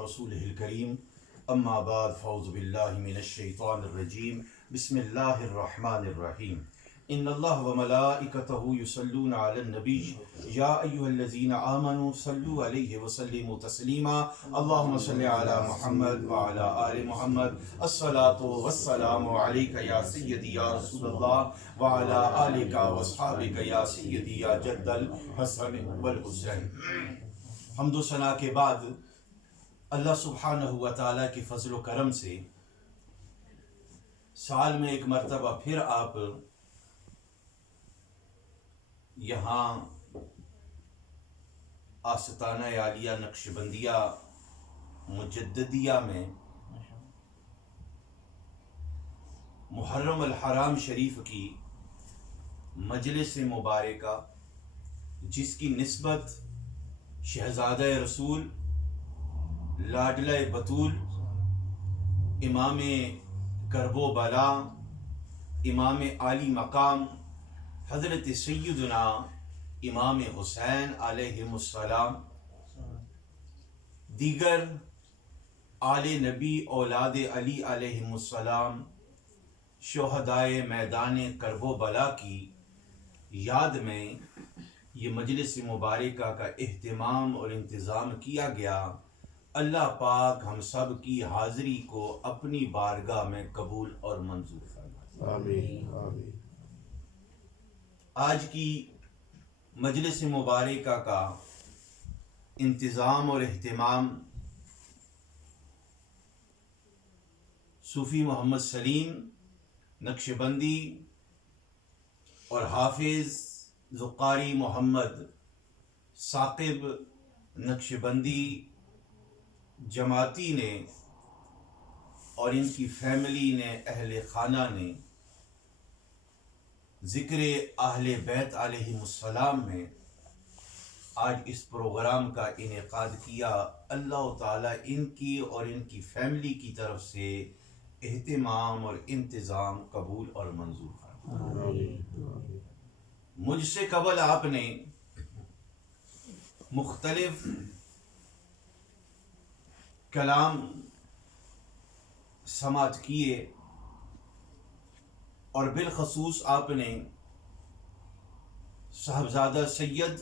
رسوله الكريم اما بعد فاعوذ بالله من الشيطان الرجيم بسم الله الرحمن الرحيم ان الله وملائكته يصلون على النبي يا ايها الذين امنوا صلوا عليه وسلموا تسليما اللهم صل على محمد وعلى ال محمد الصلاة والسلام عليك يا سيدي يا رسول الله وعلى آلك واصحابك يا سيدي يا جد الحسن والحسین۔ حمد و ثنا کے بعد اللہ سبحانہ و تعالیٰ کے فضل و کرم سے سال میں ایک مرتبہ پھر آپ یہاں آستانہ عالیہ نقشبندیہ مجددیہ میں محرم الحرام شریف کی مجلس مبارکہ، جس کی نسبت شہزادہ رسول لاڈلہ بطول امام کرب و بلا امام عالی مقام حضرت سیدنا امام حسین علیہ السلام، دیگر آل نبی اولاد علی علیہ السلام، شہدائے میدان کرب و بلا کی یاد میں یہ مجلس مبارکہ کا اہتمام اور انتظام کیا گیا۔ اللہ پاک ہم سب کی حاضری کو اپنی بارگاہ میں قبول اور منظور فرمائے، آمین آمین۔ آج کی مجلس مبارکہ کا انتظام اور اہتمام صوفی محمد سلیم نقشبندی اور حافظ ذوقاری محمد ثاقب نقشبندی جماعتی نے اور ان کی فیملی نے، اہل خانہ نے ذکر اہل بیت علیہ السلام میں آج اس پروگرام کا انعقاد کیا۔ اللہ تعالیٰ ان کی اور ان کی فیملی کی طرف سے اہتمام اور انتظام قبول اور منظور فرمائے۔ مجھ سے قبل آپ نے مختلف کلام سماعت کیے اور بالخصوص آپ نے صاحبزادہ سید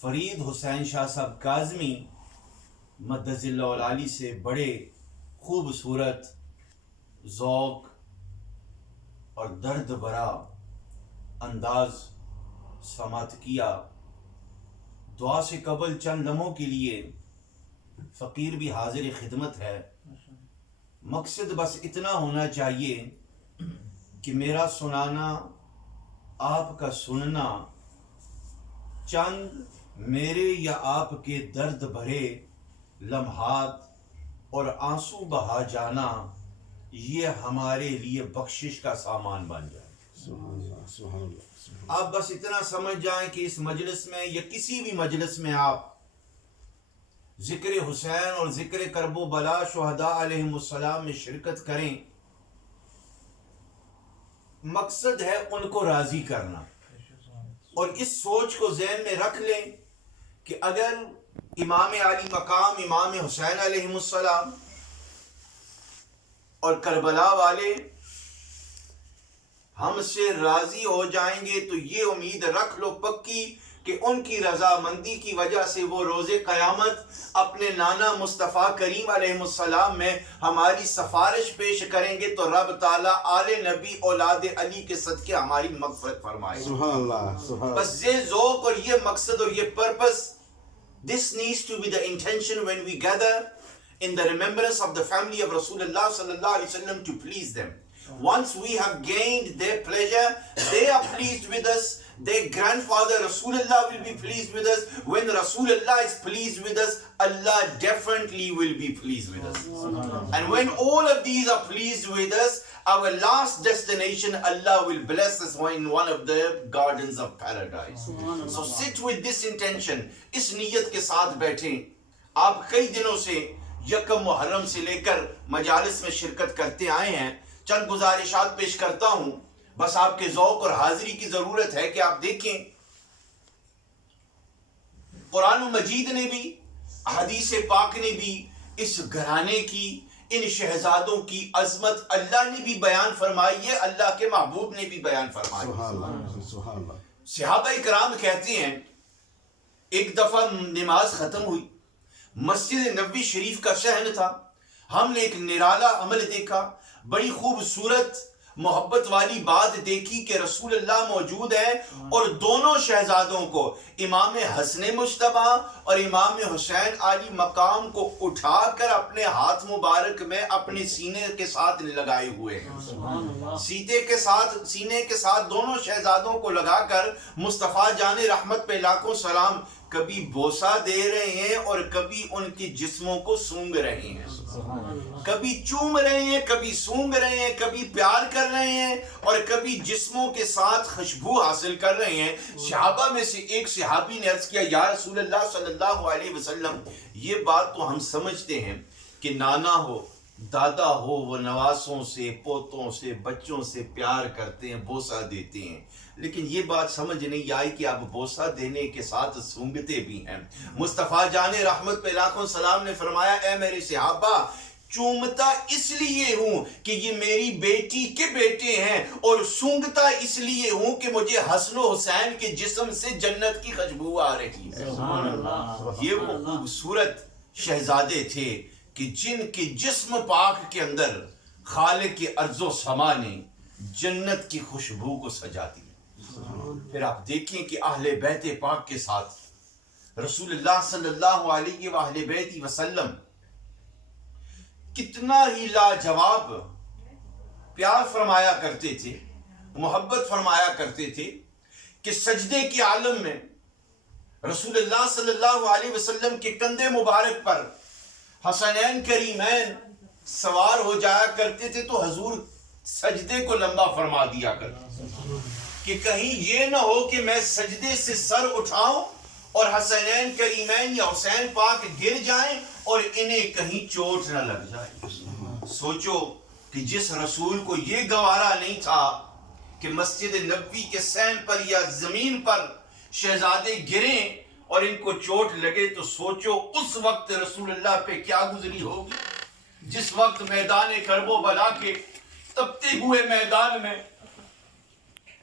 فرید حسین شاہ صاحب کاظمی مدظ اللہ العالی سے بڑے خوبصورت ذوق اور درد بھرا انداز سماعت کیا۔ دعا سے قبل چند لمحوں کے لیے فقیر بھی حاضر خدمت ہے۔ مقصد بس اتنا ہونا چاہیے کہ میرا سنانا، آپ کا سننا، چند میرے یا آپ کے درد بھرے لمحات اور آنسو بہا جانا، یہ ہمارے لیے بخشش کا سامان بن جائے۔ سبحان اللہ سبحان اللہ۔ آپ بس اتنا سمجھ جائیں کہ اس مجلس میں یا کسی بھی مجلس میں آپ ذکر حسین اور ذکر کرب و بلا شہداء علیہ السلام میں شرکت کریں، مقصد ہے ان کو راضی کرنا، اور اس سوچ کو ذہن میں رکھ لیں کہ اگر امام علی مقام امام حسین علیہ السلام اور کربلا والے ہم سے راضی ہو جائیں گے تو یہ امید رکھ لو پکی کہ ان کی رضامندی کی وجہ سے وہ روز قیامت اپنے نانا مصطفیٰ کریم علیہ السلام میں ہماری سفارش پیش کریں گے تو رب تعالیٰ آل نبی اولاد علی کے صدقے ہماری مغفرت فرمائے۔ سبحان اللہ سبحان اللہ۔ بس یہ ذوق اور یہ مقصد اور یہ purpose, this needs to be the intention when we gather in the remembrance of the family of Rasulullah sallallahu alaihi wasallam to please them. Once we have gained their pleasure, they are pleased with us. Their grandfather Rasulullah will be pleased with us. When Rasulullah is pleased with us, Allah definitely will be pleased with us. And when all of these are pleased with us, our last destination, Allah will bless us in one of the gardens of paradise. So sit with this intention. اس نیت کے ساتھ بیٹھیں۔ آپ کئی دنوں سے یکم محرم سے لے کر مجالس میں شرکت کرتے آئے ہیں۔ چند گزارشات پیش کرتا ہوں، بس آپ کے ذوق اور حاضری کی ضرورت ہے کہ آپ دیکھیں قرآن مجید نے بھی حدیث پاک نے بھی اس گھرانے کی، ان شہزادوں کی عظمت اللہ نے بھی بیان فرمائی ہے، اللہ کے محبوب نے بھی بیان فرمائی ہے۔ سبحان اللہ، سبحان اللہ۔ صحابہ کرام کہتے ہیں ایک دفعہ نماز ختم ہوئی، مسجد نبوی شریف کا صحن تھا، ہم نے ایک نرالا عمل دیکھا، بڑی خوبصورت محبت والی بات دیکھی کہ رسول اللہ موجود ہیں اور دونوں شہزادوں کو، امام حسن مجتبی اور امام حسین عالی مقام کو اٹھا کر اپنے ہاتھ مبارک میں اپنے سینے کے ساتھ لگائے ہوئے ہیں، سینے کے ساتھ دونوں شہزادوں کو لگا کر مصطفیٰ جان رحمت پہ لاکھوں سلام کبھی بوسہ دے رہے ہیں اور کبھی ان کے جسموں کو سونگ رہے ہیں، کبھی چوم رہے ہیں، کبھی سونگ رہے ہیں، کبھی پیار کر رہے ہیں اور کبھی جسموں کے ساتھ خوشبو حاصل کر رہے ہیں۔ صحابہ میں سے ایک صحابی نے عرض کیا، یا رسول اللہ صلی اللہ علیہ وسلم، یہ بات تو ہم سمجھتے ہیں کہ نانا ہو دادا ہو وہ نواسوں سے، پوتوں سے، بچوں سے پیار کرتے ہیں، بوسہ دیتے ہیں، لیکن یہ بات سمجھ نہیں آئی کہ آپ بوسہ دینے کے ساتھ سونگتے بھی ہیں۔ مصطفیٰ جان رحمت پہ لاکھوں سلام نے فرمایا، اے میرے صحابہ، چومتا اس لیے ہوں کہ یہ میری بیٹی کے بیٹے ہیں، اور سونگتا اس لیے ہوں کہ مجھے حسن و حسین کے جسم سے جنت کی خوشبو آ رہی ہے۔ یہ وہ خوبصورت شہزادے تھے کہ جن کے جسم پاک کے اندر خالق کے ارض و سما نے جنت کی خوشبو کو سجا دی۔ پھر آپ دیکھیں کہ اہل بیت پاک کے ساتھ رسول اللہ صلی اللہ علیہ وآلہ بیت وسلم کتنا ہی لاجواب پیار فرمایا کرتے تھے، محبت فرمایا کرتے تھے کہ سجدے کے عالم میں رسول اللہ صلی اللہ علیہ وسلم کے کندھے مبارک پر حسنین کریمین سوار ہو جایا کرتے تھے تو حضور سجدے کو لمبا فرما دیا کرتے کہ کہیں یہ نہ ہو کہ میں سجدے سے سر اٹھاؤں اور حسنین کریمین یا حسین پاک گر جائیں اور انہیں کہیں چوٹ نہ لگ جائے۔ سوچو کہ جس رسول کو یہ گوارا نہیں تھا کہ مسجد نبوی کے صحن پر یا زمین پر شہزادے گریں اور ان کو چوٹ لگے، تو سوچو اس وقت رسول اللہ پہ کیا گزری ہوگی، جس وقت میدان کرب و بلا کے تپتے ہوئے میدان میں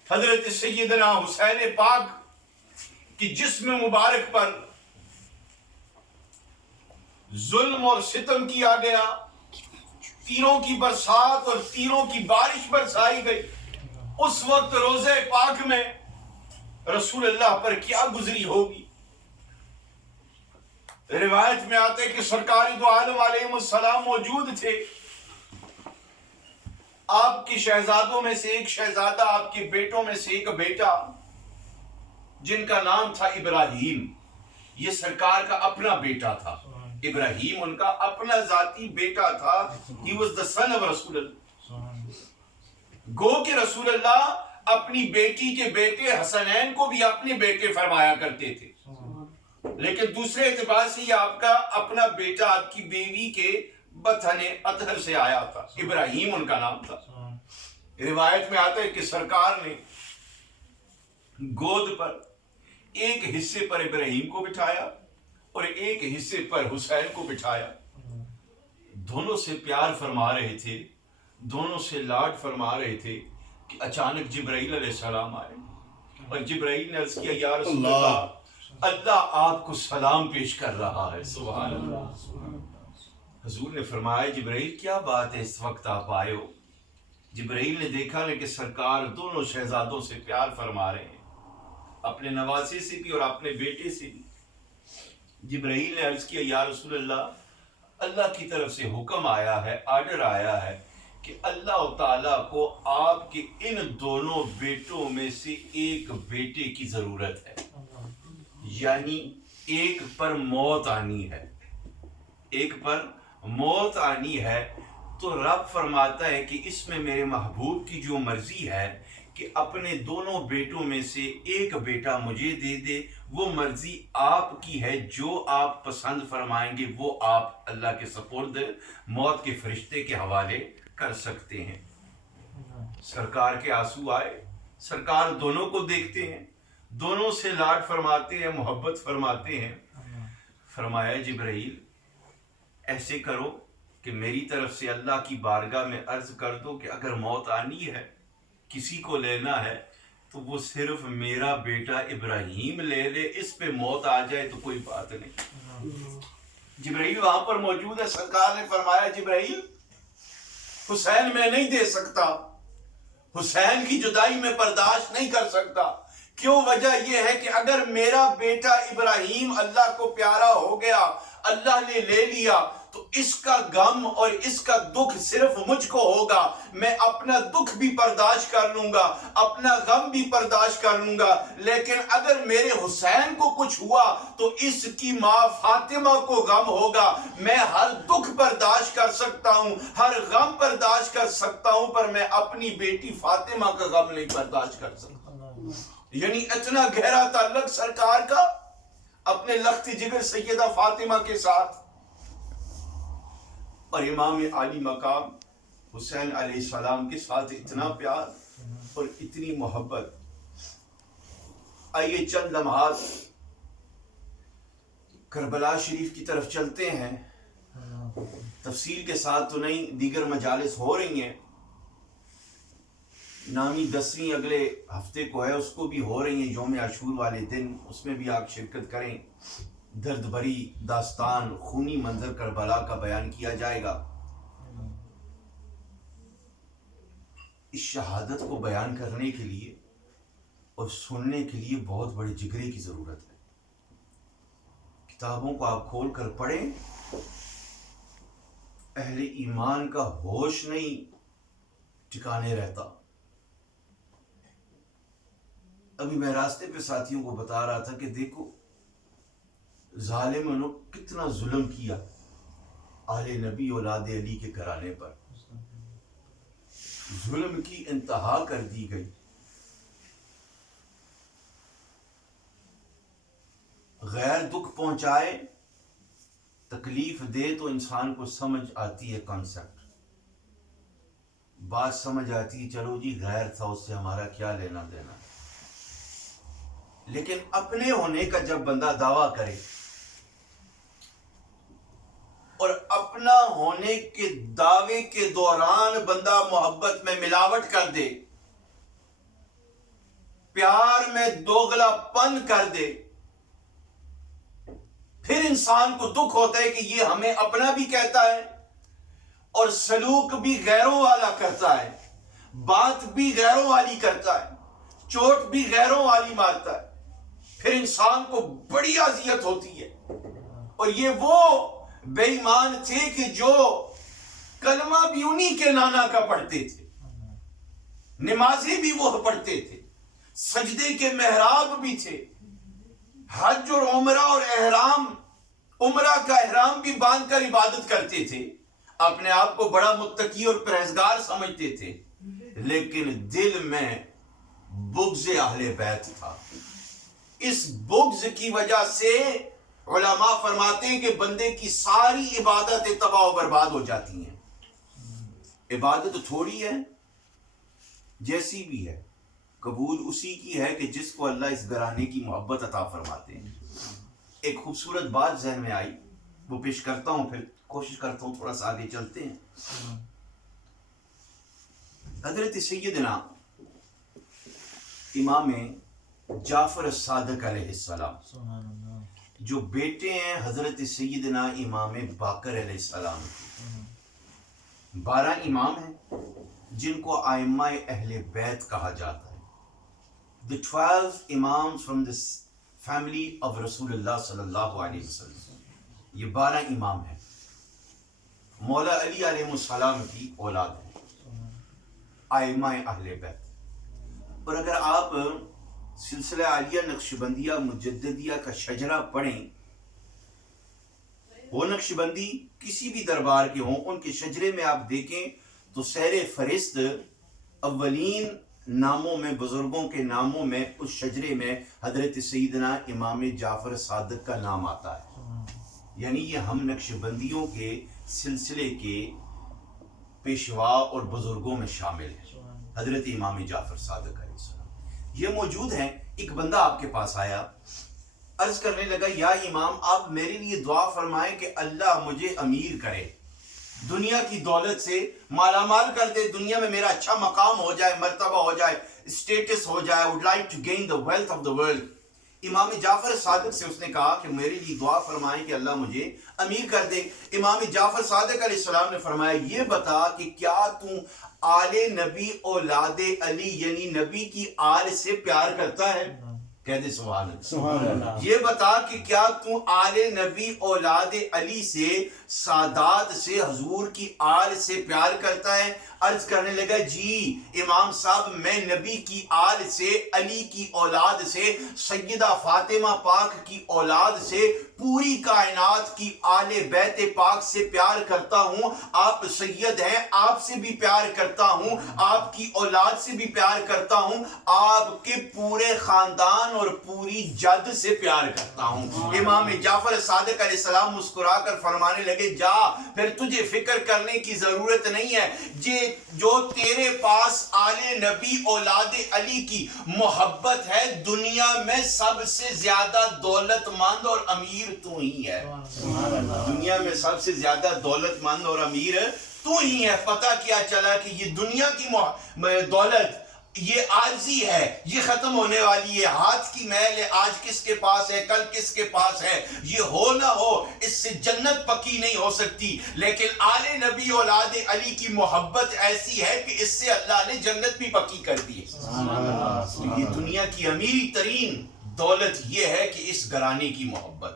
حضرت سیدنا حسین پاک کی جسم مبارک پر ظلم اور ستم کیا گیا، تیروں کی برسات اور تیروں کی بارش برسائی گئی، اس وقت روضہ پاک میں رسول اللہ پر کیا گزری ہوگی۔ روایت میں آتا ہے کہ سرکار دو عالم علیہ السلام موجود تھے، آپ کے شہزادوں میں سے ایک شہزادہ، آپ کے بیٹوں میں سے ایک بیٹا جن کا نام تھا ابراہیم، یہ سرکار کا اپنا بیٹا تھا، ابراہیم ان کا اپنا ذاتی بیٹا تھا، he was the son of رسول اللہ۔ گو کہ رسول اللہ اپنی بیٹی کے بیٹے حسنین کو بھی اپنے بیٹے فرمایا کرتے تھے، لیکن دوسرے اعتبار سے یہ آپ کا اپنا بیٹا آپ کی بیوی کے بطن اطہر سے آیا تھا، ابراہیم ان کا نام تھا۔ روایت میں آتا ہے کہ سرکار نے گود پر ایک حصے پر ابراہیم کو بٹھایا اور ایک حصے پر حسین کو بٹھایا، دونوں سے پیار فرما رہے تھے، دونوں سے لاڈ فرما رہے تھے کہ اچانک جبرائیل علیہ السلام آئے اور جبرائیل نے عرض کیا، یا رسول اللہ، اللہ آپ کو سلام پیش کر رہا ہے۔ سبحان اللہ۔ حضور نے فرمایا، جبرائیل کیا بات ہے اس وقت آپ آئے ہو؟ جبرائیل نے دیکھا کہ سرکار دونوں شہزادوں سے پیار فرما رہے ہیں، اپنے نواسے سے بھی اور اپنے بیٹے سے بھی۔ جبرائیل نے عرض کیا، یا رسول اللہ، اللہ کی طرف سے حکم آیا ہے، آرڈر آیا ہے کہ اللہ تعالیٰ کو آپ کے ان دونوں بیٹوں میں سے ایک بیٹے کی ضرورت ہے، یعنی ایک پر موت آنی ہے، ایک پر موت آنی ہے۔ تو رب فرماتا ہے کہ اس میں میرے محبوب کی جو مرضی ہے کہ اپنے دونوں بیٹوں میں سے ایک بیٹا مجھے دے دے، وہ مرضی آپ کی ہے، جو آپ پسند فرمائیں گے وہ آپ اللہ کے سپرد موت کے فرشتے کے حوالے کر سکتے ہیں۔ سرکار کے آنسو آئے، سرکار دونوں کو دیکھتے ہیں، دونوں سے لاڈ فرماتے ہیں، محبت فرماتے ہیں۔ فرمایا جبرائیل ایسے کرو کہ میری طرف سے اللہ کی بارگاہ میں عرض کر دو کہ اگر موت آنی ہے، کسی کو لینا ہے، تو وہ صرف میرا بیٹا ابراہیم لے لے، اس پہ موت آ جائے تو کوئی بات نہیں۔ جبرائیل وہاں پر موجود ہے، سرکار نے فرمایا جبرائیل حسین میں نہیں دے سکتا، حسین کی جدائی میں برداشت نہیں کر سکتا۔ کیوں؟ وجہ یہ ہے کہ اگر میرا بیٹا ابراہیم اللہ کو پیارا ہو گیا، اللہ نے لے لیا، تو اس کا غم اور اس کا دکھ صرف مجھ کو ہوگا۔ میں اپنا دکھ بھی برداشت کر لوں گا، اپنا غم بھی برداشت کر لوں گا، لیکن اگر میرے حسین کو کچھ ہوا تو اس کی ماں فاطمہ کو غم ہوگا۔ میں ہر دکھ برداشت کر سکتا ہوں، ہر غم برداشت کر سکتا ہوں، پر میں اپنی بیٹی فاطمہ کا غم نہیں برداشت کر سکتا۔ یعنی اتنا گہرا تعلق سرکار کا اپنے لخت جگر سیدہ فاطمہ کے ساتھ، اور امام عالی مقام حسین علیہ السلام کے ساتھ اتنا پیار اور اتنی محبت۔ آئیے چند لمحات کربلا شریف کی طرف چلتے ہیں، تفصیل کے ساتھ تو نہیں، دیگر مجالس ہو رہی ہیں، نامی 10ویں اگلے ہفتے کو ہے، اس کو بھی ہو رہی ہیں یوم عاشور والے دن، اس میں بھی آپ شرکت کریں۔ درد بھری داستان، خونی منظر کربلا کا بیان کیا جائے گا۔ اس شہادت کو بیان کرنے کے لیے اور سننے کے لیے بہت بڑے جگرے کی ضرورت ہے۔ کتابوں کو آپ کھول کر پڑھیں، اہل ایمان کا ہوش نہیں ٹھکانے رہتا۔ ابھی میں راستے پہ ساتھیوں کو بتا رہا تھا کہ دیکھو ظالموں نے کتنا ظلم کیا آل نبی اولاد علی کے گھرانے پر، ظلم کی انتہا کر دی گئی۔ غیر دکھ پہنچائے، تکلیف دے تو انسان کو سمجھ آتی ہے، کانسیپٹ بات سمجھ آتی ہے، چلو جی غیر تھا، اس سے ہمارا کیا لینا دینا۔ لیکن اپنے ہونے کا جب بندہ دعویٰ کرے اور اپنا ہونے کے دعوے کے دوران بندہ محبت میں ملاوٹ کر دے، پیار میں دوگلا پن کر دے، پھر انسان کو دکھ ہوتا ہے کہ یہ ہمیں اپنا بھی کہتا ہے اور سلوک بھی غیروں والا کرتا ہے، بات بھی غیروں والی کرتا ہے، چوٹ بھی غیروں والی مارتا ہے، پھر انسان کو بڑی اذیت ہوتی ہے۔ اور یہ وہ بے ایمان تھے کہ جو کلمہ بھی انہی کے نانا کا پڑھتے تھے، نمازیں بھی وہ پڑھتے تھے، سجدے کے محراب بھی تھے، حج اور عمرہ اور احرام، عمرہ کا احرام بھی باندھ کر عبادت کرتے تھے، اپنے آپ کو بڑا متقی اور پرہیزگار سمجھتے تھے، لیکن دل میں بغض اہل بیت تھا۔ اس بغض کی وجہ سے علماء فرماتے ہیں کہ بندے کی ساری عبادتیں تباہ و برباد ہو جاتی ہیں۔ عبادت تھوڑی ہے، جیسی بھی ہے، قبول اسی کی ہے کہ جس کو اللہ اس گھرانے کی محبت عطا فرماتے ہیں۔ ایک خوبصورت بات ذہن میں آئی، وہ پیش کرتا ہوں، پھر کوشش کرتا ہوں تھوڑا سا آگے چلتے ہیں۔ حضرت سیدنا امام جعفر صادق علیہ السلام، جو بیٹے ہیں حضرت سیدنا امام باقر علیہ السلام، 12 امام ہیں جن کو ائمہ اہل بیت کہا جاتا ہے۔ The 12 imams from the family of رسول اللہ صلی اللہ علیہ وسلم، یہ 12 امام ہیں، مولا علی علیہ السلام کی اولاد ہیں، ائمہ اہل بیت۔ اور اگر آپ سلسلہ عالیہ نقشبندیہ مجددیہ کا شجرہ پڑھیں، وہ نقشبندی کسی بھی دربار کے ہوں، ان کے شجرے میں آپ دیکھیں تو سیر فہرست اولین ناموں میں، بزرگوں کے ناموں میں، اس شجرے میں حضرت سیدنا امام جعفر صادق کا نام آتا ہے۔ یعنی یہ ہم نقشبندیوں کے سلسلے کے پیشوا اور بزرگوں میں شامل ہیں، حضرت امام جعفر صادق علیہ السلام۔ یہ موجود ہیں۔ ایک بندہ آپ کے پاس آیا، عرض کرنے لگا یا امام آپ میرے لیے دعا فرمائیں کہ اللہ مجھے امیر کرے، دنیا کی دولت سے مالا مال کر دے، دنیا میں میرا اچھا مقام ہو جائے، مرتبہ ہو جائے، اسٹیٹس ہو جائے. I would like to gain the wealth of the world. امام جعفر صادق سے اس نے کہا کہ میرے لیے دعا فرمائیں کہ اللہ مجھے امیر کر دے. امام جعفر صادق علیہ السلام نے فرمایا یہ بتا کہ کیا تو آل نبی اولاد علی یعنی نبی کی آل سے پیار کرتا ہے؟ کہہ دے سبحان اللہ. سبحان اللہ. یہ بتا کہ کیا تو آل نبی اولاد علی سے، سادات سے، حضور کی آل سے پیار کرتا ہے؟ عرض کرنے لگا جی امام صاحب میں نبی کی آل سے، علی کی اولاد سے، سیدہ فاطمہ پاک کی اولاد سے، پوری کائنات کی آل بیت پاک سے پیار کرتا ہوں. آپ سید ہیں، آپ سے بھی پیار کرتا ہوں، آپ کی اولاد سے بھی پیار کرتا ہوں، آپ کے پورے خاندان اور پوری جد سے پیار کرتا ہوں. امام جعفر صادق علیہ السلام مسکرا کر فرمانے لگے جا پھر تجھے فکر کرنے کی ضرورت نہیں ہے، جو تیرے پاس آل نبی اولاد علی کی محبت ہے، دنیا میں سب سے زیادہ دولت مند اور امیر تو ہی ہے. دنیا میں سب سے زیادہ دولت مند اور امیر تو ہی ہے. پتہ کیا چلا کہ یہ دنیا کی دولت یہ عارضی ہے، یہ ختم ہونے والی ہے، ہاتھ کی میل ہے، آج کس کے پاس ہے، کل کس کے پاس ہے، یہ ہو نہ ہو اس سے جنت پکی نہیں ہو سکتی. لیکن آل نبی اولاد علی کی محبت ایسی ہے کہ اس سے اللہ نے جنت بھی پکی کر دی. یہ دنیا کی امیر ترین دولت یہ ہے کہ اس گھرانے کی محبت.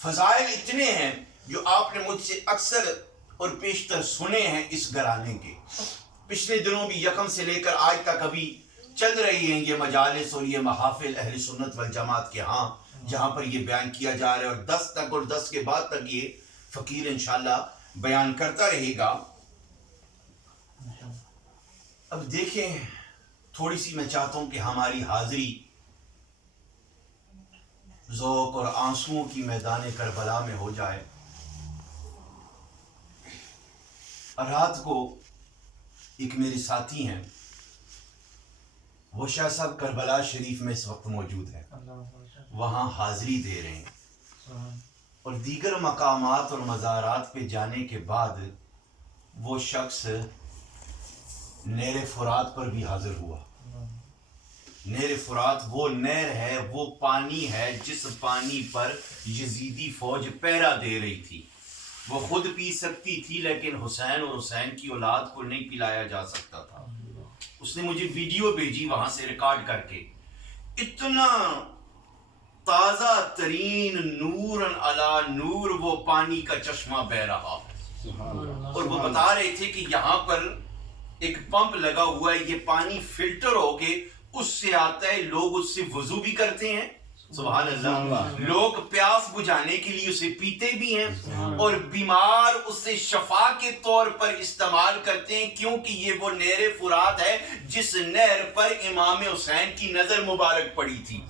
فضائل اتنے ہیں جو آپ نے مجھ سے اکثر اور بیشتر سنے ہیں اس گھرانے کے. پچھلے دنوں بھی یکم سے لے کر آج تک ابھی چل رہی ہیں یہ مجالس اور یہ محافل اہل سنت والجماعت کے ہاں، جہاں پر یہ بیان کیا جا رہا ہے، اور 10 تک اور 10 کے بعد تک یہ فقیر انشاءاللہ بیان کرتا رہے گا. اب دیکھیں تھوڑی سی میں چاہتا ہوں کہ ہماری حاضری ذوق اور آنسوؤں کی میدان کربلا میں ہو جائے. رات کو ایک میرے ساتھی ہیں، وہ شاہ صاحب کربلا شریف میں اس وقت موجود ہیں، وہاں حاضری دے رہے ہیں، اور دیگر مقامات اور مزارات پہ جانے کے بعد وہ شخص نہر فرات پر بھی حاضر ہوا. نہر فرات وہ نہر ہے، وہ پانی ہے جس پانی پر یزیدی فوج پہرا دے رہی تھی. وہ خود پی سکتی تھی لیکن حسین اور حسین کی اولاد کو نہیں پلایا جا سکتا تھا. اس نے مجھے ویڈیو بھیجی وہاں سے ریکارڈ کر کے، اتنا تازہ ترین نورن علی نور وہ پانی کا چشمہ بہ رہا. اور وہ بتا رہے تھے کہ یہاں پر ایک پمپ لگا ہوا ہے، یہ پانی فلٹر ہو کے اس سے آتا ہے، لوگ اس سے وضو بھی کرتے ہیں. سبحان اللہ. لوگ پیاس بجھانے کے لیے اسے پیتے بھی ہیں، اور بیمار اسے شفا کے طور پر استعمال کرتے ہیں، کیونکہ یہ وہ نہر فرات ہے جس نہر پر امام حسین کی نظر مبارک پڑی تھی.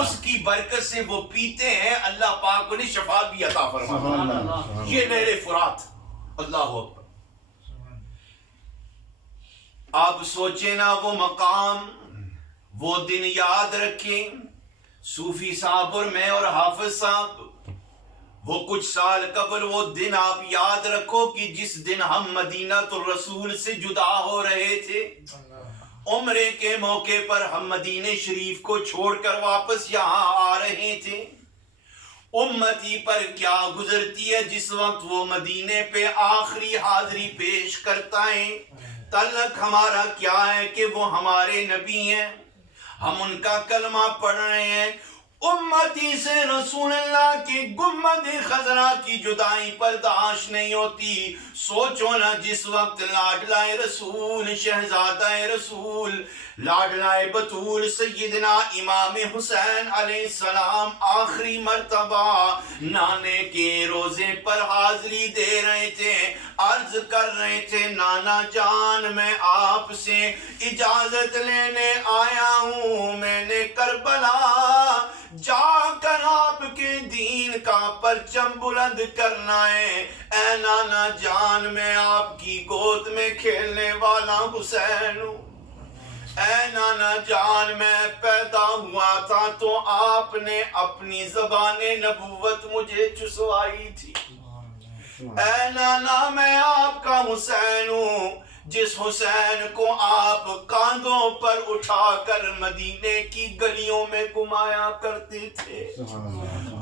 اس کی برکت سے وہ پیتے ہیں، اللہ پاک انہیں شفا بھی عطا فرماتا. یہ نہر فرات. اللہ اکبر. آپ سوچیں نا وہ مقام، وہ دن یاد رکھیں. صوفی صاحب اور میں اور حافظ صاحب، وہ کچھ سال قبل وہ دن آپ یاد رکھو کہ جس دن ہم مدینہ الرسول سے جدا ہو رہے تھے. عمرے کے موقع پر ہم مدینہ شریف کو چھوڑ کر واپس یہاں آ رہے تھے. امتی پر کیا گزرتی ہے جس وقت وہ مدینے پہ آخری حاضری پیش کرتا ہے. تعلق ہمارا کیا ہے کہ وہ ہمارے نبی ہیں، ہم ان کا کلمہ پڑھ رہے ہیں. امتی سے رسول اللہ کی گنبد خضرا کی جدائی برداشت نہیں ہوتی. سوچو نا جس وقت لاڈلائے رسول، شہزادہ رسول، لاڈلائے بطول سیدنا امام حسین علیہ السلام آخری مرتبہ نانے کے روزے پر حاضری دے رہے تھے. عرض کر رہے تھے نانا جان میں آپ سے اجازت لینے آیا ہوں، میں نے کربلا جا کر آپ کے دین کا پرچم بلند کرنا ہے. اے نانا جان میں آپ کی گود میں کھیلنے والا حسین ہوں. اے نانا جان میں پیدا ہوا تھا تو آپ نے اپنی زبان نبوت مجھے چسوائی تھی. اے نانا میں آپ کا حسین ہوں، جس حسین کو آپ کاندھوں پر اٹھا کر مدینے کی گلیوں میں گھمایا کرتے تھے.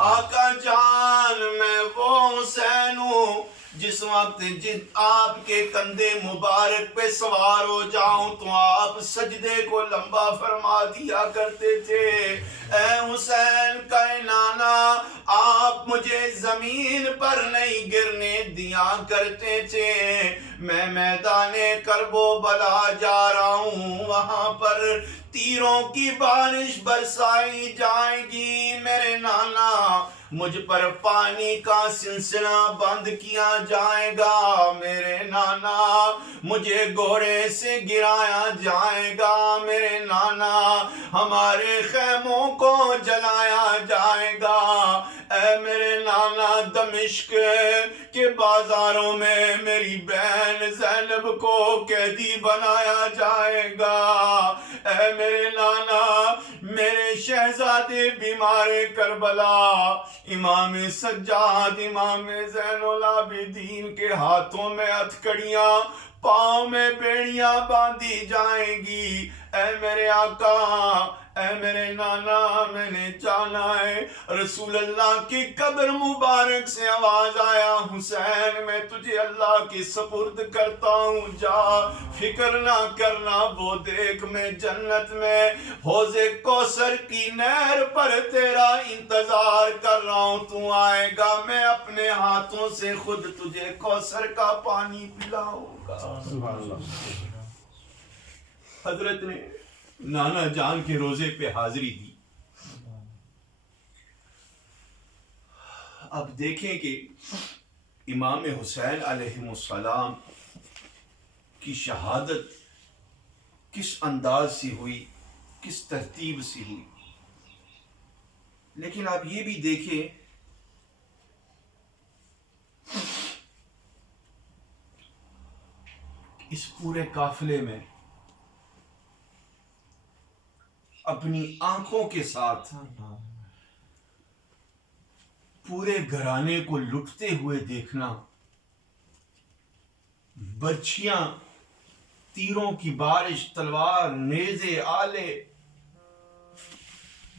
آقا جان میں وہ حسین ہوں جس وقت آپ کے کندھے مبارک پہ سوار ہو جاؤں تو آپ سجدے کو لمبا فرما دیا کرتے تھے. اے حسین کا نانا آپ مجھے زمین پر نہیں گرنے دیا کرتے تھے. میں میدان کرب و بلا جا رہا ہوں، وہاں پر تیروں کی بارش برسائی جائے گی. میرے نانا مجھ پر پانی کا سلسلہ بند کیا جائے گا. میرے نانا مجھے گھوڑے سے گرایا جائے گا. میرے نانا ہمارے خیموں کو جلایا جائے گا. اے میرے نانا دمشق کے بازاروں میں میری بہن زینب کو قیدی بنایا جائے گا. اے میرے نانا میرے شہزادے بیمار کربلا امام سجاد امام زین العابدین کے ہاتھوں میں ہتھکڑیاں، پاؤں میں بیڑیاں باندھی جائیں گی. اے میرے آقا، اے میرے نانا میں نے جانا ہے. رسول اللہ کی قبر مبارک سے آواز آیا، حسین میں تجھے اللہ کی سپرد کرتا ہوں، جا فکر نہ کرنا. وہ دیکھ میں جنت میں حوض کوثر کی نہر پر تیرا انتظار کر رہا ہوں، تو آئے گا میں اپنے ہاتھوں سے خود تجھے کوثر کا پانی پلاؤں گا. سبحان اللہ. حضرت نے نانا جان کے روزے پہ حاضری دی. اب دیکھیں کہ امام حسین علیہ السلام کی شہادت کس انداز سے ہوئی، کس ترتیب سے ہوئی. لیکن آپ یہ بھی دیکھیں اس پورے قافلے میں اپنی آنکھوں کے ساتھ پورے گھرانے کو لٹتے ہوئے دیکھنا، برچھیاں، تیروں کی بارش، تلوار، نیزے، آلے،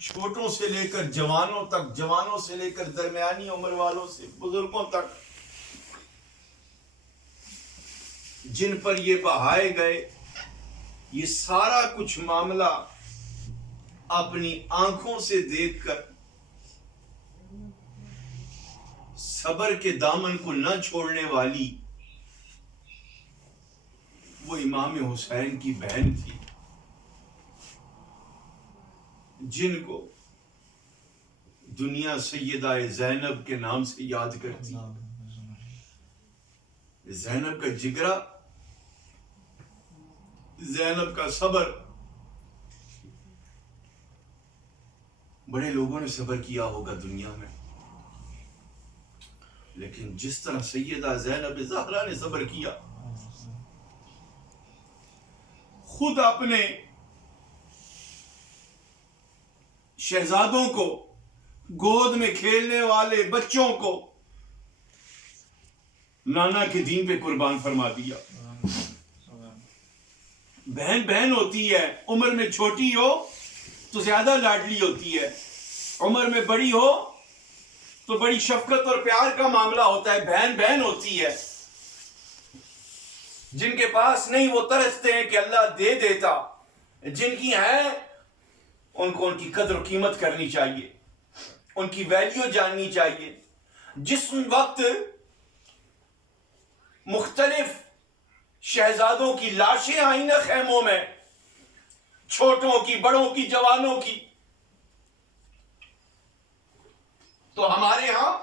چھوٹوں سے لے کر جوانوں تک، جوانوں سے لے کر درمیانی عمر والوں سے بزرگوں تک، جن پر یہ بہائے گئے، یہ سارا کچھ معاملہ اپنی آنکھوں سے دیکھ کر صبر کے دامن کو نہ چھوڑنے والی وہ امام حسین کی بہن تھی، جن کو دنیا سیدہ زینب کے نام سے یاد کرتی. زینب کا جگرا، زینب کا صبر. بڑے لوگوں نے صبر کیا ہوگا دنیا میں، لیکن جس طرح سیدہ زینب زہرا نے صبر کیا، خود اپنے شہزادوں کو، گود میں کھیلنے والے بچوں کو نانا کے دین پہ قربان فرما دیا. بہن بہن ہوتی ہے، عمر میں چھوٹی ہو تو زیادہ لاڈلی ہوتی ہے، عمر میں بڑی ہو تو بڑی شفقت اور پیار کا معاملہ ہوتا ہے. بہن بہن ہوتی ہے، جن کے پاس نہیں وہ ترستے ہیں کہ اللہ دے دیتا، جن کی ہے ان کو ان کی قدر و قیمت کرنی چاہیے، ان کی ویلیو جاننی چاہیے. جس وقت مختلف شہزادوں کی لاشیں آئیں نا خیموں میں، چھوٹوں کی، بڑوں کی، جوانوں کی، تو ہمارے ہاں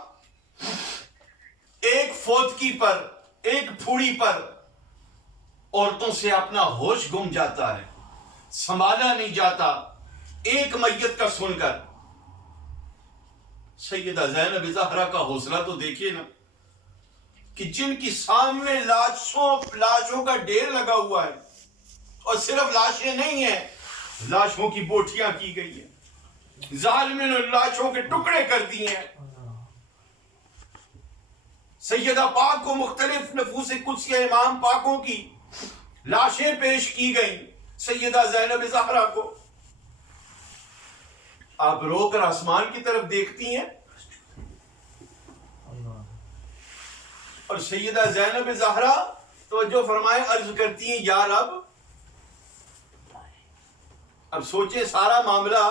ایک فوتکی پر، ایک پھوڑی پر عورتوں سے اپنا ہوش گم جاتا ہے، سنبھالا نہیں جاتا. ایک میت کا سن کر سیدہ زینب زہرا کا حوصلہ تو دیکھیے نا، کہ جن کی سامنے لاشوں کا ڈھیر لگا ہوا ہے، اور صرف لاشیں نہیں ہیں، لاشوں کی بوٹیاں کی گئی ہیں، ظالموں نے لاشوں کے ٹکڑے کر دیے ہیں۔ سیدہ پاک کو مختلف نفوس قدسیہ امام پاکوں کی لاشیں پیش کی گئیں، سیدہ زینب زہرا کو آپ رو کر آسمان کی طرف دیکھتی ہیں اور سیدہ زینب زہرا توجہ فرمائے عرض کرتی ہیں یا رب، اب سوچیں سارا معاملہ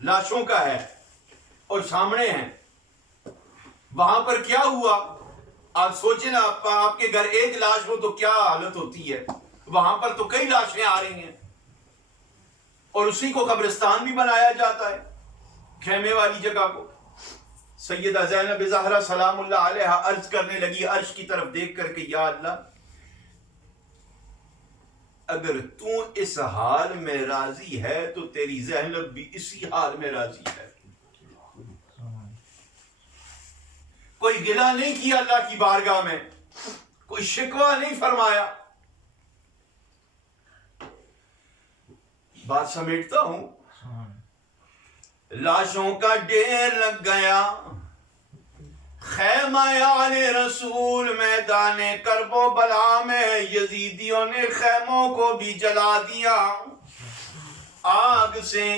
لاشوں کا ہے اور سامنے ہے، وہاں پر کیا ہوا؟ آپ سوچیں نا، آپ کے گھر ایک لاش ہو تو کیا حالت ہوتی ہے، وہاں پر تو کئی لاشیں آ رہی ہیں اور اسی کو قبرستان بھی بنایا جاتا ہے، خیمے والی جگہ کو۔ سیدہ زینب زہرا سلام اللہ علیہا عرض کرنے لگی عرش کی طرف دیکھ کر کہ یا اللہ، اگر تو اس حال میں راضی ہے تو تیری زینب بھی اسی حال میں راضی ہے۔ کوئی گلہ نہیں کیا اللہ کی بارگاہ میں، کوئی شکوہ نہیں فرمایا۔ بات سمیٹتا ہوں، لاشوں کا ڈھیر لگ گیا، خیمہ آل رسول میدان کرب و بلا میں یزیدیوں نے خیموں کو بھی جلا دیا، آگ سے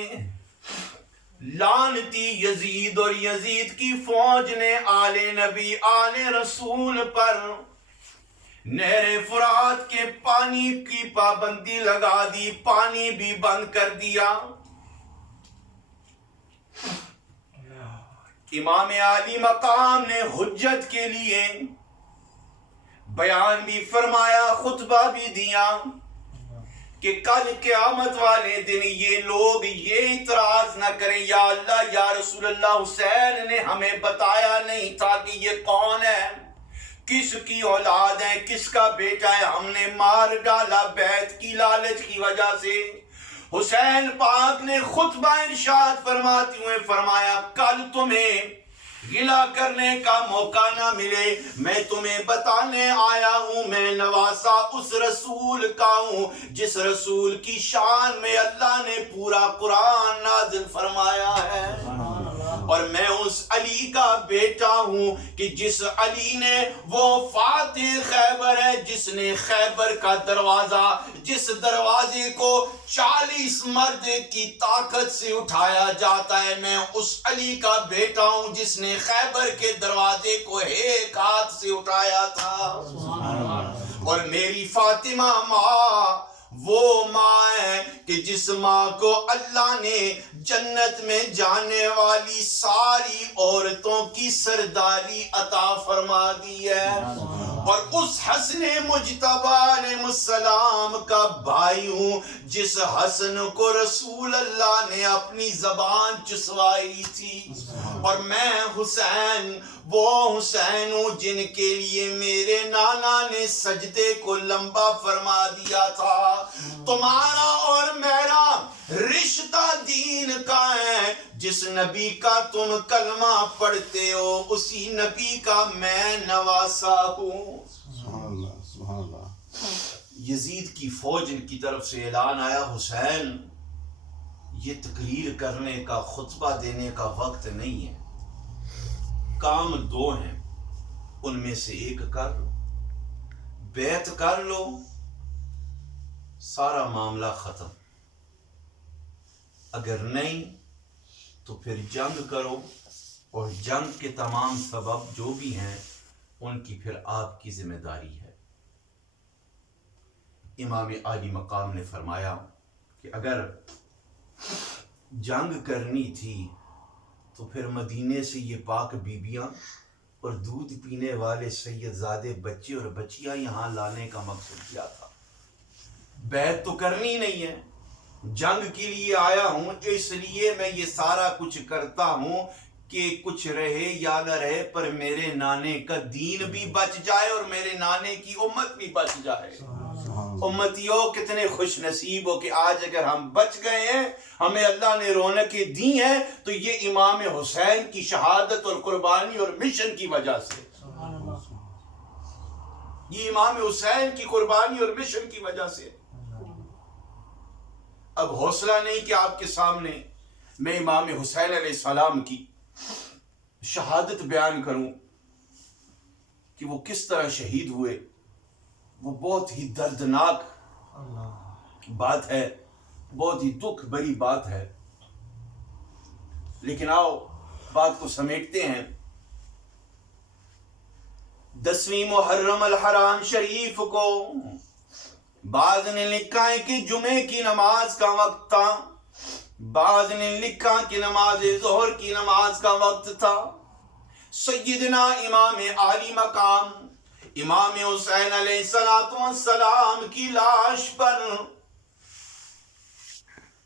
لعنتی یزید اور یزید کی فوج نے آل نبی آل رسول پر نہر فرات کے پانی کی پابندی لگا دی، پانی بھی بند کر دیا۔ امام عالی مقام نے حجت کے لیے بیان بھی فرمایا، خطبہ بھی دیا کہ کل قیامت والے دن یہ لوگ یہ اعتراض نہ کریں یا اللہ یا رسول اللہ، حسین نے ہمیں بتایا نہیں تھا کہ یہ کون ہے، کس کی اولاد ہے، کس کا بیٹا ہے، ہم نے مار ڈالا بیعت کی لالچ کی وجہ سے۔ حسین پاک نے خطبہ ارشاد فرماتے ہوئے فرمایا کل تمہیں گلہ کرنے کا موقع نہ ملے، میں تمہیں بتانے آیا ہوں میں نواسا اس رسول کا ہوں جس رسول کی شان میں اللہ نے پورا قرآن نازل فرمایا ہے، اور میں اس علی کا بیٹا ہوں کہ جس علی نے وہ فاتح خیبر ہے، جس نے خیبر کا دروازہ، جس دروازے کو 40 مرد کی طاقت سے اٹھایا جاتا ہے، میں اس علی کا بیٹا ہوں جس نے خیبر کے دروازے کو ایک ہاتھ سے اٹھایا تھا۔ اور میری فاطمہ ماں وہ ماں ہے کہ جس ماں کو اللہ نے جنت میں جانے والی ساری عورتوں کی سرداری عطا فرما دی ہے، اور اس حسن مجتبی علیہ السلام کا بھائی ہوں جس حسن کو رسول اللہ نے اپنی زبان چسوائی تھی، اور میں حسین وہ حسین ہوں جن کے لیے میرے نانا نے سجدے کو لمبا فرما دیا تھا۔ تمہارا اور میرا رشتہ دین کا ہے، جس نبی کا تم کلمہ پڑھتے ہو اسی نبی کا میں نواسا ہوں۔ سبحان اللہ سبحان اللہ۔ یزید کی فوج کی طرف سے اعلان آیا حسین یہ تقریر کرنے کا خطبہ دینے کا وقت نہیں ہے، کام دو ہیں، ان میں سے ایک کر لو، بیعت کر لو، سارا معاملہ ختم، اگر نہیں تو پھر جنگ کرو، اور جنگ کے تمام سبب جو بھی ہیں ان کی پھر آپ کی ذمہ داری ہے۔ امام عالی مقام نے فرمایا کہ اگر جنگ کرنی تھی تو پھر مدینے سے یہ پاک بیبیاں اور دودھ پینے والے سید زادے بچے اور بچیاں یہاں لانے کا مقصد کیا تھا؟ بیعت تو کرنی نہیں ہے، جنگ کے لیے آیا ہوں، اس لیے میں یہ سارا کچھ کرتا ہوں کہ کچھ رہے یا نہ رہے پر میرے نانے کا دین بھی بچ جائے اور میرے نانے کی امت بھی بچ جائے۔ امتیوں کتنے خوش نصیب ہو کہ آج اگر ہم بچ گئے ہیں، ہمیں اللہ نے رونقیں دی ہیں تو یہ امام حسین کی شہادت اور قربانی اور مشن کی وجہ سے، یہ امام حسین کی قربانی اور مشن کی وجہ سے۔ اب حوصلہ نہیں کہ آپ کے سامنے میں امام حسین علیہ السلام کی شہادت بیان کروں کہ وہ کس طرح شہید ہوئے. وہ بہت ہی دردناک بات ہے، بہت ہی دکھ بھری بات ہے. لیکن آؤ بات کو سمیٹتے ہیں. 10ویں محرم الحرام شریف کو بعض نے لکھا ہے کہ جمعے کی نماز کا وقت تھا، بعض نے لکھا کہ نماز ظہر کی نماز کا وقت تھا. سیدنا امام عالی مقام امام حسین علیہ السلام کی لاش پر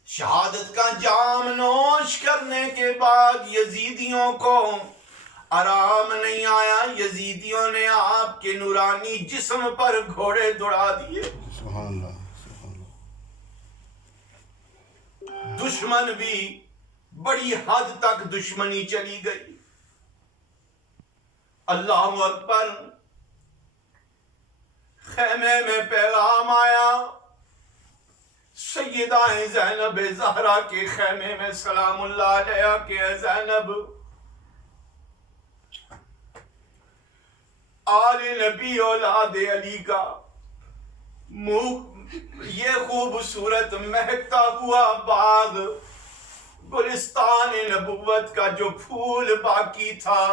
شہادت کا جام نوش کرنے کے بعد یزیدیوں کو آرام نہیں آیا. یزیدیوں نے آپ کے نورانی جسم پر گھوڑے دوڑا دیے. سبحان اللہ سبحان اللہ. دشمن بھی بڑی حد تک دشمنی چلی گئی. اللہ اکبر. خیمے میں پیغام آیا، سیدہ زینب زہرا کے خیمے میں سلام اللہ علیہ کہ زینب آل نبی اولاد علی کا یہ خوبصورت مہکتا ہوا باغ گلستان نبوت کا جو پھول باقی تھا،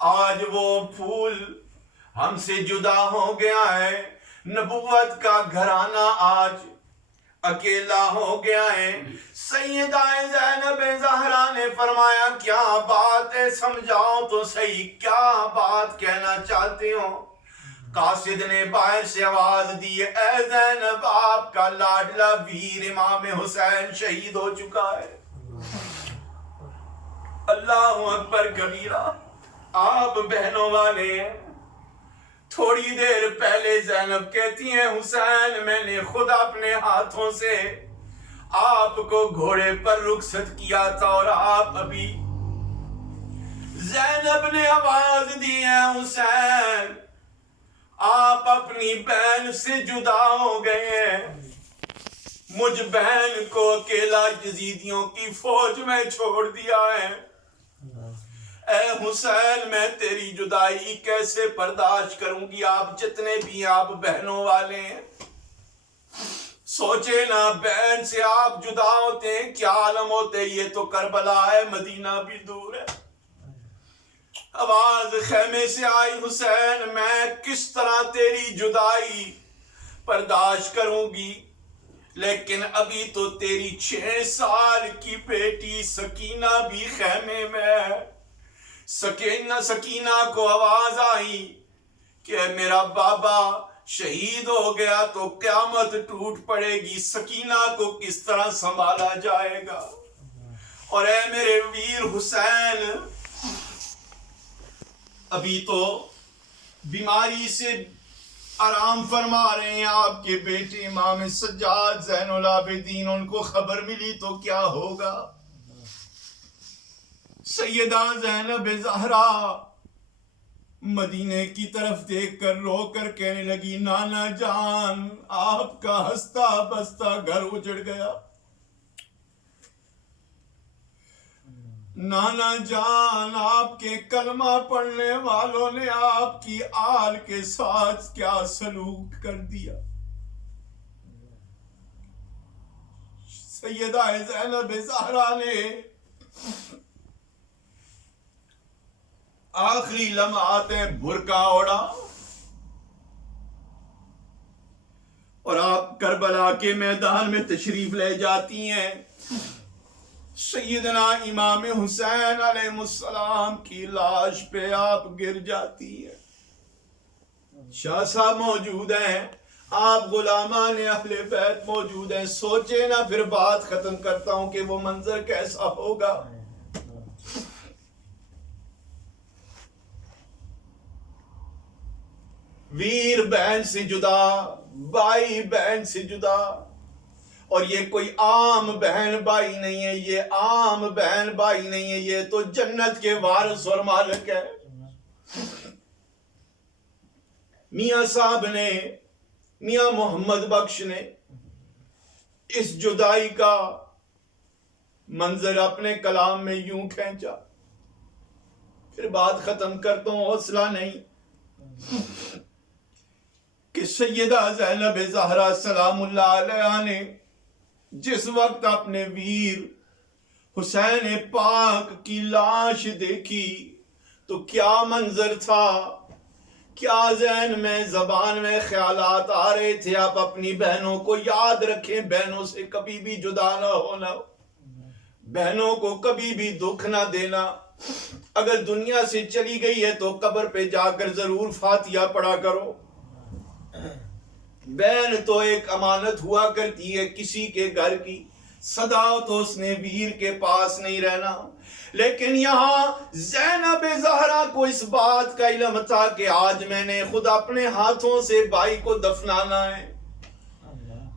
آج وہ پھول ہم سے جدا ہو گیا ہے. نبوت کا گھرانہ آج اکیلا ہو گیا ہے. سیدہ زینب زہرا نے فرمایا کیا بات ہے، سمجھاؤ تو صحیح، کیا بات کہنا چاہتے ہو؟ قاصد نے باہر سے آواز دی، اے زینب آپ کا لاڈلا ویر امام حسین شہید ہو چکا ہے. اللہ اکبر کبیرہ. آپ بہنوں والے ہیں. تھوڑی دیر پہلے زینب کہتی ہیں حسین میں نے خود اپنے ہاتھوں سے آپ کو گھوڑے پر رخصت کیا تھا اور آپ ابھی. زینب نے آواز دی ہے حسین آپ اپنی بہن سے جدا ہو گئے ہیں، مجھ بہن کو اکیلا یزیدیوں کی فوج میں چھوڑ دیا ہے. اے حسین میں تیری جدائی کیسے برداشت کروں گی؟ آپ جتنے بھی آپ بہنوں والے ہیں سوچے نا، بہن سے آپ جدا ہوتے ہیں کیا عالم ہوتے. یہ تو کربلا ہے، مدینہ بھی دور ہے. آواز خیمے سے آئی، حسین میں کس طرح تیری جدائی برداشت کروں گی، لیکن ابھی تو تیری 6 سال کی بیٹی سکینہ بھی خیمے میں ہے. سکینہ کو آواز آئی کہ میرا بابا شہید ہو گیا تو قیامت ٹوٹ پڑے گی، سکینہ کو کس طرح سنبھالا جائے گا؟ اور اے میرے ویر حسین ابھی تو بیماری سے آرام فرما رہے ہیں آپ کے بیٹے امام سجاد زین العابدین، ان کو خبر ملی تو کیا ہوگا؟ سیدہ زینب زہرا مدینے کی طرف دیکھ کر رو کر کہنے لگی نانا جان آپ کا ہنستا بستا گھر اجڑ گیا. نانا جان آپ کے کلمہ پڑھنے والوں نے آپ کی آل کے ساتھ کیا سلوک کر دیا. سیدہ زینب زہرا نے آخری لمحات برقع اوڑا اور آپ کربلا کے میدان میں تشریف لے جاتی ہیں. سیدنا امام حسین علیہ السلام کی لاش پہ آپ گر جاتی ہیں. شاہ صاحب موجود ہیں، آپ غلامان اہل بیت موجود ہیں. سوچے نا، پھر بات ختم کرتا ہوں کہ وہ منظر کیسا ہوگا. ویر بہن سے جدا، بھائی بہن سے جدا، اور یہ کوئی عام بہن بھائی نہیں ہے، یہ عام بہن بھائی نہیں ہے، یہ تو جنت کے وارث اور مالک ہے. میاں صاحب نے، میاں محمد بخش نے اس جدائی کا منظر اپنے کلام میں یوں کھینچا، پھر بات ختم کرتا ہوں، حوصلہ نہیں، کہ سیدہ زینب زہرا سلام اللہ علیہا نے جس وقت اپنے ویر حسین پاک کی لاش دیکھی تو کیا منظر تھا، کیا ذہن میں زبان میں خیالات آ رہے تھے. آپ اپنی بہنوں کو یاد رکھیں، بہنوں سے کبھی بھی جدا نہ ہونا، بہنوں کو کبھی بھی دکھ نہ دینا. اگر دنیا سے چلی گئی ہے تو قبر پہ جا کر ضرور فاتحہ پڑھا کرو. بہن تو ایک امانت ہوا کرتی ہے کسی کے گھر کی، سدا تو اس نے ویر کے پاس نہیں رہنا. لیکن یہاں زینب زہرا کو اس بات کا علم تھا کہ آج میں نے خود اپنے ہاتھوں سے بھائی کو دفنانا ہے،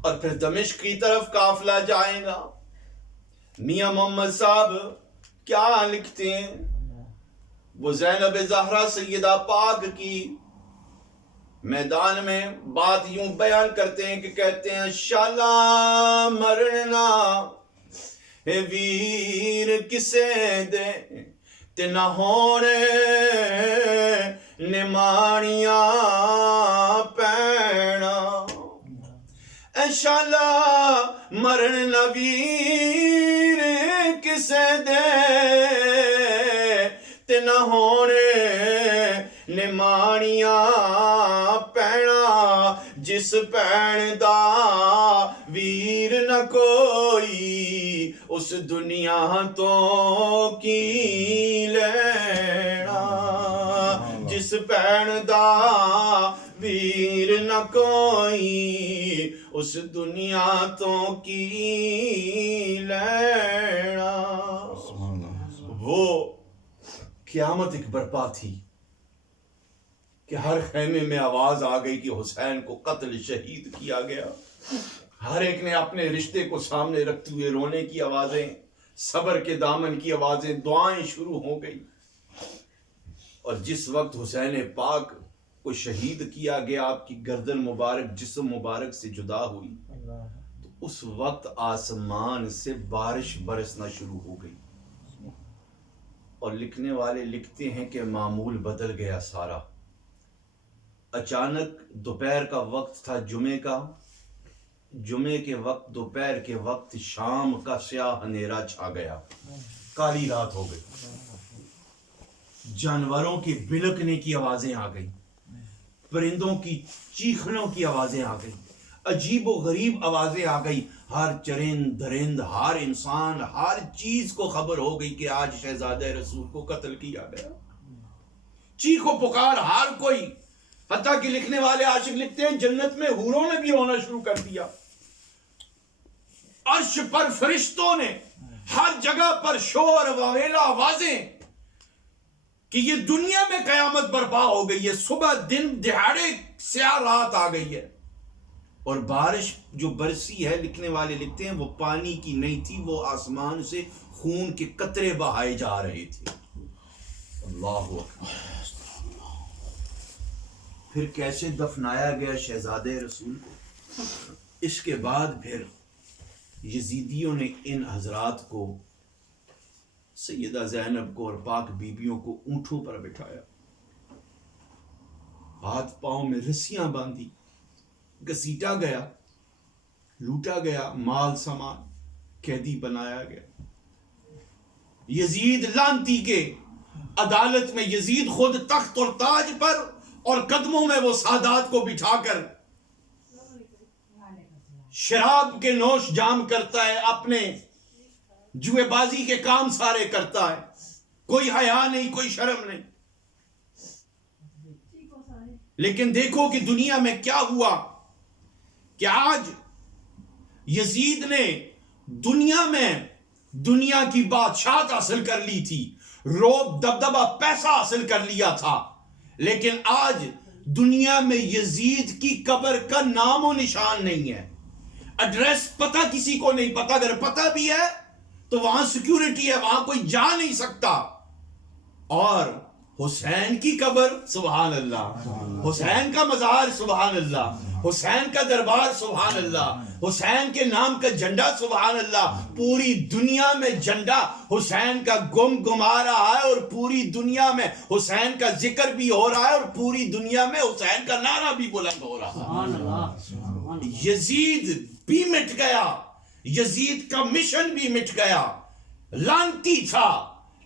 اور پھر دمشق کی طرف قافلہ جائے گا. میاں محمد صاحب کیا لکھتے ہیں، وہ زینب زہرا سیدہ پاک کی میدان میں بات یوں بیان کرتے ہیں کہ کہتے ہیں شالا مرنا اے ویر کسے دے تے نہ ہونے نمانیاں پینا. اے شالا مرنا ویر کسے دے تے نہ ہونے نمانیاں پینا. جس پین دا ویر نہ کوئی اس دنیا تو کی لینا. جس پین دا ویر نہ کوئی اس دنیا تو کی لینا. وہ قیامت ایک برپا تھی کہ ہر خیمے میں آواز آ گئی کہ حسین کو قتل شہید کیا گیا. ہر ایک نے اپنے رشتے کو سامنے رکھتے ہوئے رونے کی آوازیں، صبر کے دامن کی آوازیں، دعائیں شروع ہو گئی. اور جس وقت حسین پاک کو شہید کیا گیا، آپ کی گردن مبارک جسم مبارک سے جدا ہوئی، تو اس وقت آسمان سے بارش برسنا شروع ہو گئی. اور لکھنے والے لکھتے ہیں کہ معمول بدل گیا سارا. اچانک دوپہر کا وقت تھا جمعے کا، جمعے کے وقت دوپہر کے وقت شام کا سیاہ اندھیرا چھا گیا، کالی رات ہو گئی. جانوروں کے بلکنے کی آوازیں آ گئی، پرندوں کی چیخنوں کی آوازیں آ گئی، عجیب و غریب آوازیں آ گئی. ہر چرند درند، ہر انسان، ہر چیز کو خبر ہو گئی کہ آج شہزادہ رسول کو قتل کیا گیا. چیخ و پکار ہر کوئی، حتیٰ کہ لکھنے والے عاشق لکھتے ہیں جنت میں حوروں نے بھی رونا شروع کر دیا. عرش پر فرشتوں نے، ہر جگہ پر شور وویلا آوازیں کہ یہ دنیا میں قیامت برپا ہو گئی ہے. صبح دن دہاڑے سیاہ رات آ گئی ہے. اور بارش جو برسی ہے، لکھنے والے لکھتے ہیں وہ پانی کی نہیں تھی، وہ آسمان سے خون کے قطرے بہائے جا رہے تھے. اللہ اکبر. پھر کیسے دفنایا گیا شہزادہ رسول کو. اس کے بعد پھر یزیدیوں نے ان حضرات کو، سیدہ زینب کو اور پاک بیبیوں کو اونٹوں پر بٹھایا، ہاتھ پاؤں میں رسیاں باندھی، گھسیٹا گیا، لوٹا گیا، مال سامان قیدی بنایا گیا. یزید لعنتی کے عدالت میں یزید خود تخت اور تاج پر، اور قدموں میں وہ سادات کو بٹھا کر شراب کے نوش جام کرتا ہے، اپنے جوئے بازی کے کام سارے کرتا ہے. کوئی حیا نہیں، کوئی شرم نہیں. لیکن دیکھو کہ دنیا میں کیا ہوا کہ آج یزید نے دنیا میں دنیا کی بادشاہت حاصل کر لی تھی، روب دبدبہ پیسہ حاصل کر لیا تھا، لیکن آج دنیا میں یزید کی قبر کا نام و نشان نہیں ہے. ایڈریس پتہ کسی کو نہیں پتا، اگر پتہ بھی ہے تو وہاں سیکیورٹی ہے، وہاں کوئی جا نہیں سکتا. اور حسین کی قبر سبحان اللہ، حسین کا مزار سبحان اللہ، حسین کا دربار سبحان اللہ، حسین کے نام کا جھنڈا سبحان اللہ، پوری دنیا میں جھنڈا حسین کا گم گما رہا ہے، اور پوری دنیا میں حسین کا ذکر بھی ہو رہا ہے، اور پوری دنیا میں حسین کا نعرہ بھی بلند ہو رہا ہے۔ یزید بھی مٹ گیا، یزید کا مشن بھی مٹ گیا، لعنتی تھا،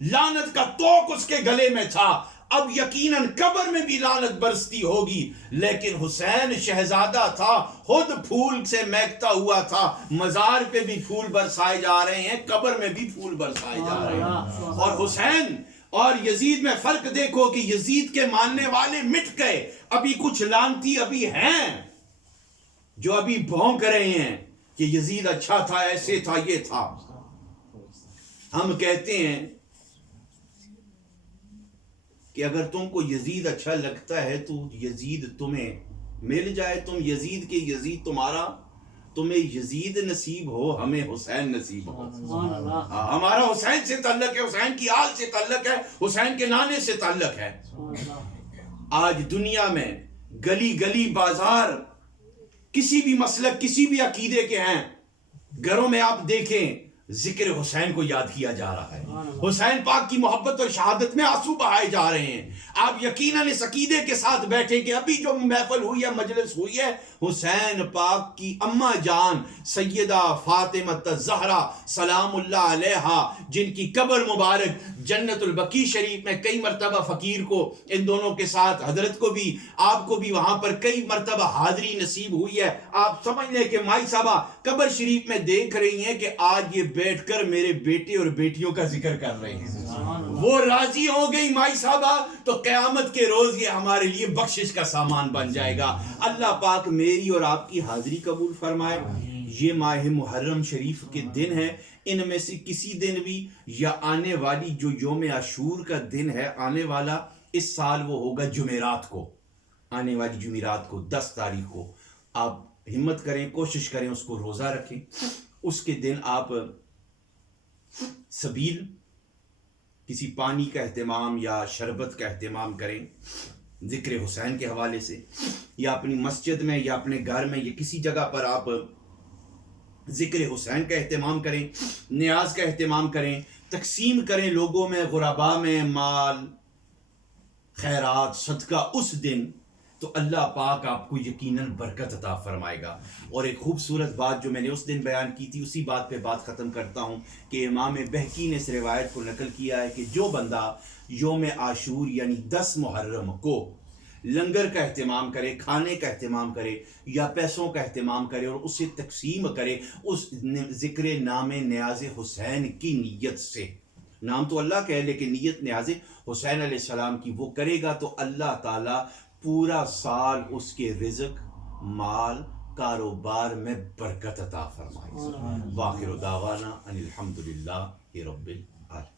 لعنت کا توق اس کے گلے میں تھا، اب یقیناً قبر میں بھی لعنت برستی ہوگی، لیکن حسین شہزادہ تھا، خود پھول سے مہکتا ہوا تھا، مزار پہ بھی پھول برسائے جا رہے ہیں، قبر میں بھی پھول برسائے جا رہے ہیں۔ اور حسین اور یزید میں فرق دیکھو کہ یزید کے ماننے والے مٹ گئے، ابھی کچھ لعنتی ابھی ہیں جو ابھی بھونک رہے ہیں کہ یزید اچھا تھا، ایسے تھا، یہ تھا۔ ہم کہتے ہیں کہ اگر تم کو یزید اچھا لگتا ہے تو یزید تمہیں مل جائے، تم یزید کے یزید تمہارا، تمہیں یزید نصیب ہو، ہمیں حسین نصیب ہو۔ ہمارا حسین سے تعلق ہے، حسین کی آل سے تعلق ہے، حسین کے نانے سے تعلق ہے۔ آج دنیا میں گلی گلی بازار کسی بھی مسلک، کسی بھی عقیدے کے ہیں، گھروں میں آپ دیکھیں ذکر حسین کو یاد کیا جا رہا ہے، حسین پاک کی محبت اور شہادت میں آنسو بہائے جا رہے ہیں۔ آپ یقیناً اس عقیدے کے ساتھ بیٹھیں کہ ابھی جو محفل ہوئی ہے، مجلس ہوئی ہے، حسین پاک کی اماں جان سیدہ فاطمہ الزہرا سلام اللہ علیہا، جن کی قبر مبارک جنت البقیع شریف میں کئی مرتبہ فقیر کو، ان دونوں کے ساتھ حضرت کو بھی، آپ کو بھی وہاں پر کئی مرتبہ حاضری نصیب ہوئی ہے۔ آپ سمجھ لیں کہ مائی صاحبہ قبر شریف میں دیکھ رہی ہیں کہ آج یہ بیٹھ کر میرے بیٹے اور بیٹیوں کا ذکر کر رہے ہیں، وہ راضی ہو گئی مائی صاحبہ، تو قیامت کے روز یہ ہمارے لیے بخشش کا سامان بن جائے گا۔ اللہ پاک میری اور آپ کی حاضری قبول فرمائے۔ یہ ماہ محرم شریف کے دن ہیں، ان میں سے کسی دن بھی، یا آنے والی جو یوم عاشور کا دن ہے آنے والا، اس سال وہ ہوگا جمعرات کو، آنے والی جمعرات کو 10 تاریخ کو۔ آپ ہمت کریں، کوشش کریں، اس کو روزہ رکھیں، اس کے دن آپ سبیل کسی پانی کا اہتمام یا شربت کا اہتمام کریں ذکر حسین کے حوالے سے، یا اپنی مسجد میں یا اپنے گھر میں یا کسی جگہ پر آپ ذکر حسین کا اہتمام کریں، نیاز کا اہتمام کریں، تقسیم کریں لوگوں میں، غرباء میں مال، خیرات، صدقہ اس دن، تو اللہ پاک آپ کو یقیناً برکت عطا فرمائے گا۔ اور ایک خوبصورت بات جو میں نے اس دن بیان کی تھی، اسی بات پہ بات ختم کرتا ہوں کہ امام بہقی نے اس روایت کو نقل کیا ہے کہ جو بندہ یوم عاشور یعنی 10 محرم کو لنگر کا اہتمام کرے، کھانے کا اہتمام کرے یا پیسوں کا اہتمام کرے اور اسے تقسیم کرے اس ذکر نام نیاز حسین کی نیت سے، نام تو اللہ کا ہے لیکن نیت نیاز حسین علیہ السلام کی وہ کرے گا، تو اللہ تعالیٰ پورا سال اس کے رزق، مال، کاروبار میں برکت عطا فرمائے۔ واخر دعوانا ان الحمدللہ رب العالمین۔